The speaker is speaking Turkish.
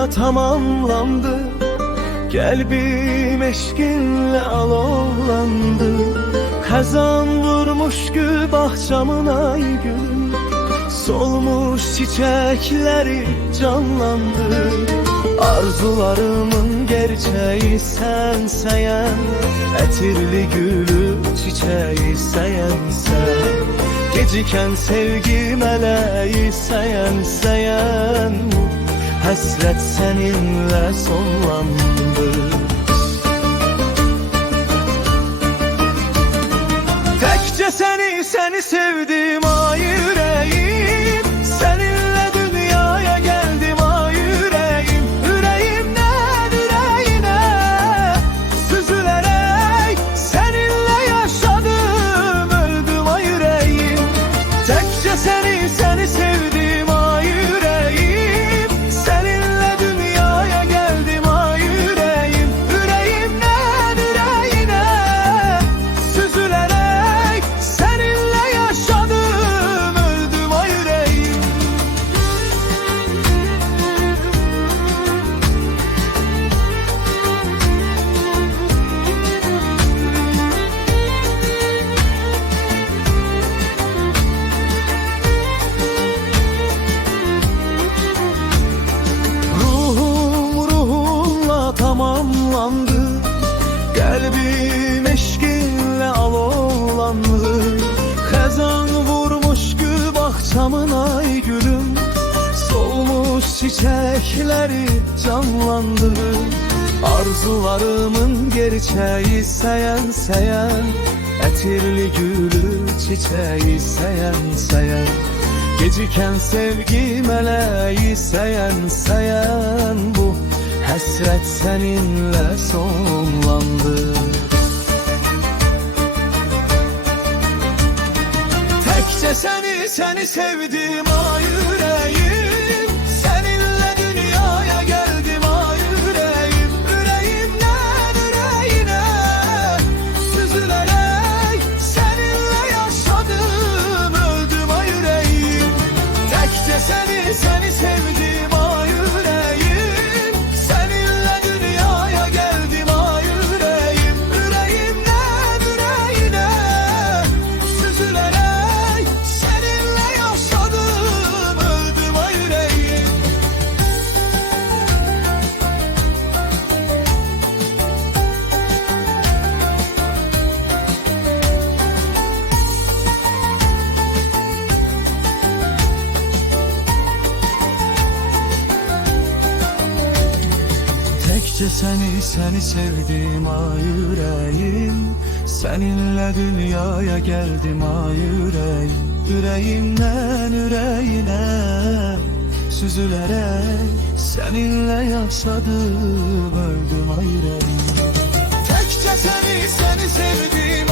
ruhumla tamamlandı. Kalbim eşkinle alovlandı. Xəzan vurmuş gül bahçamın ay gülüm, solmuş çiçekleri canlandı. Arzularımın gerçeği sensəyen, ətirli gülü çiçeği səyənsən. Geciken sevgi meleği səyən həsrət seninle sonlandı. Təkcə səni sevdim ay yüreğim, seninle dünyaya geldim ay yüreğim. Yüreğimden yüreğine süzülerek seninle yaşadım, öldüm ay yüreğim. Təkcə səni sevdim ay yüreğim, seninle dünyaya geldim ay yüreğim. Yüreğimden yüreğine süzülerek seninle yaşadım, öldüm ay yüreğim. Ruhumla tamamlandı. Kalbim eşkinle alovlandı. Xəzan vurmuş gül bahçamın ay gülüm, solmuş çiçekleri canlandı. Arzularımın gerçeği səyən, ətirli gülü çiçeği səyən. Geciken sevgi meleği səyən bu həsrət seninle sonlandı. Təkcə səni sevdim ay yüreğim, seninle dünyaya geldim ay yüreğim. Yüreğimden yüreğine süzülerek seninle yaşadım, öldüm ay yüreğim. Təkcə səni sevdim ay yüreğim, seninle dünyaya geldim ay yüreğim. Yüreğimden yüreğine süzülerek seninle yaşadım, öldüm ay yüreğim. Təkcə səni sevdim ay yüreğim, seninle dünyaya geldim ay yüreğim. Yüreğimden yüreğine süzülerek seninle yaşadım, öldüm ay yüreğim. Təkcə səni sevdim